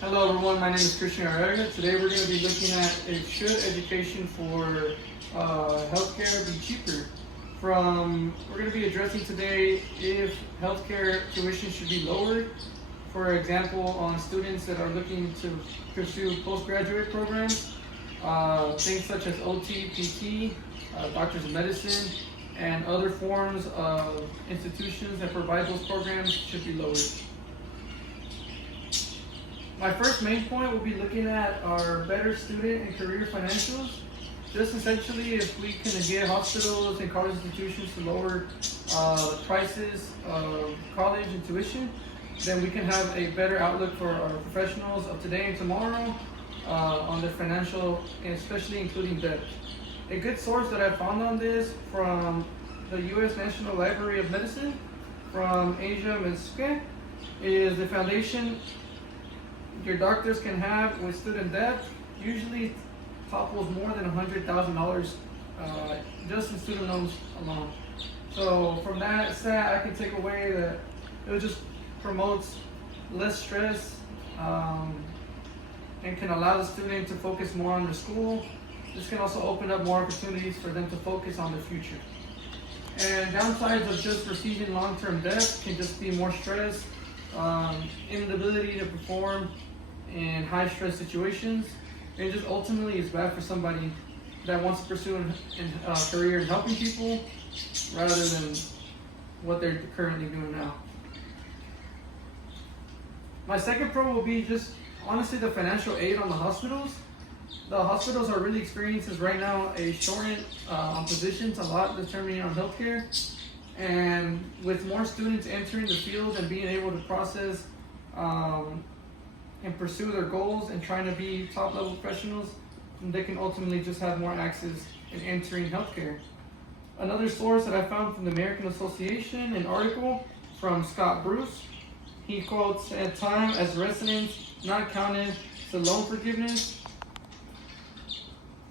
Hello everyone, my name is Christian Arrega. Today we're going to be looking at if should education for healthcare be cheaper. We're going to be addressing today if healthcare tuition should be lowered. For example, on students that are looking to pursue postgraduate programs, things such as OT, PT, doctors of medicine, and other forms of institutions that provide those programs should be lowered. My first main point will be looking at our better student and career financials. Just essentially, if we can get hospitals and college institutions to lower prices of college and tuition, then we can have a better outlook for our professionals of today and tomorrow on their financial, and especially including debt. A good source that I found on this from the U.S. National Library of Medicine from Asia Mesuke is the foundation your doctors can have with student debt usually topples more than $100,000 just in student loans alone. So from that stat, I can take away that it just promotes less stress and can allow the student to focus more on their school. This can also open up more opportunities for them to focus on their future. And downsides of just receiving long-term debt can just be more stress, inability to perform in high-stress situations, and just ultimately is bad for somebody that wants to pursue a career in helping people rather than what they're currently doing now. My second pro will be just honestly the financial aid on the hospitals. The hospitals are really experiencing right now a shortage on positions, a lot determining on healthcare, and with more students entering the field and being able to process and pursue their goals and trying to be top level professionals, they can ultimately just have more access in entering healthcare. Another source that I found from the American Association, an article from Scott Bruce, he quotes, "At time as residents not counted to loan forgiveness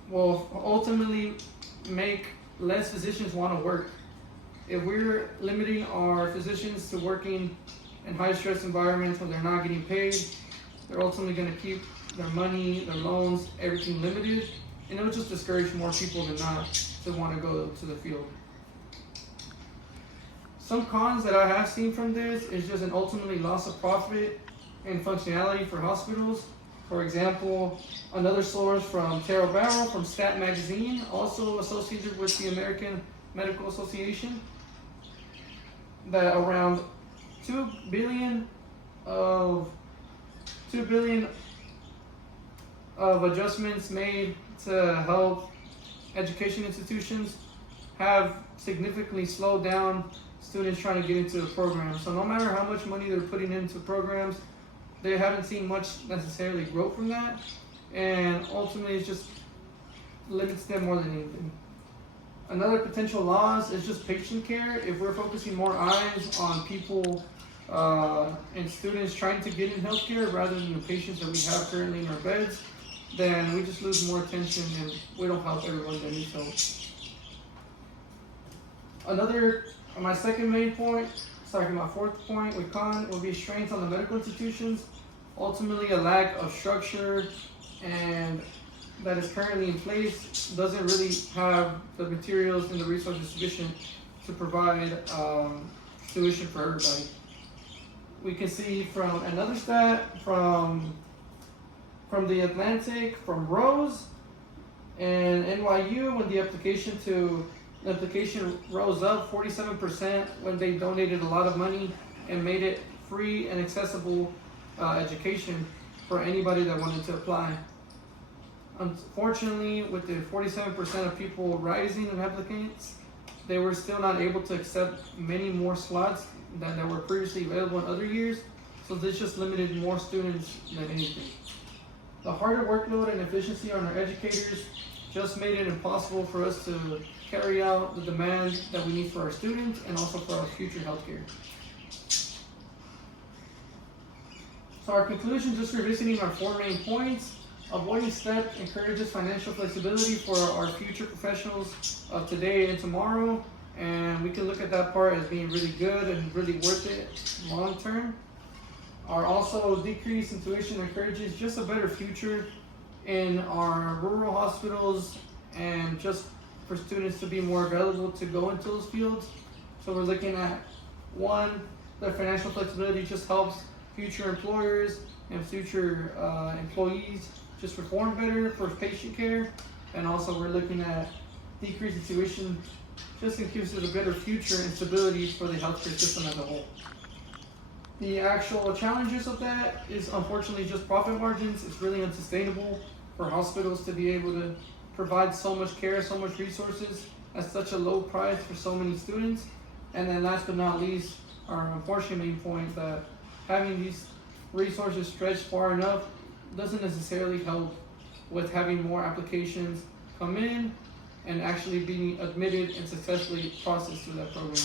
will ultimately make less physicians want to work. If we're limiting our physicians to working in high stress environments where they're not getting paid, they're ultimately going to keep their money, their loans, everything limited, and it will just discourage more people than not to want to go to the field." Some cons that I have seen from this is just an ultimately loss of profit and functionality for hospitals. For example, another source from Tara Barrow from Stat Magazine, also associated with the American Medical Association, that around $2 billion of adjustments made to health education institutions have significantly slowed down students trying to get into the program. So no matter how much money they're putting into programs, they haven't seen much necessarily growth from that, and ultimately it just limits them more than anything. Another potential loss is just patient care. If we're focusing more eyes on people and students trying to get in healthcare rather than the patients that we have currently in our beds, then we just lose more attention and we don't help everyone that needs help. My second main point, my fourth point with con will be strains on the medical institutions. Ultimately, a lack of structure and that is currently in place doesn't really have the materials and the resources sufficient to provide tuition for everybody. We can see from another stat from the Atlantic, from Rose and NYU, when the application rose up 47% when they donated a lot of money and made it free and accessible education for anybody that wanted to apply. Unfortunately, with the 47% of people rising in applicants, they were still not able to accept many more slots that were previously available in other years, so this just limited more students than anything. The harder workload and efficiency on our educators just made it impossible for us to carry out the demand that we need for our students and also for our future healthcare. So our conclusion, just revisiting our four main points. Avoiding STEP encourages financial flexibility for our future professionals of today and tomorrow, and we can look at that part as being really good and really worth it long term. Our also decrease in tuition encourages just a better future in our rural hospitals and just for students to be more available to go into those fields. So we're looking at one, the financial flexibility just helps future employers and future employees just perform better for patient care. And also we're looking at decreasing tuition just increases a better future and stability for the healthcare system as a whole. The actual challenges of that is unfortunately just profit margins. It's really unsustainable for hospitals to be able to provide so much care, so much resources at such a low price for so many students. And then last but not least, our unfortunate main point that having these resources stretched far enough doesn't necessarily help with having more applications come in and actually being admitted and successfully processed through that program.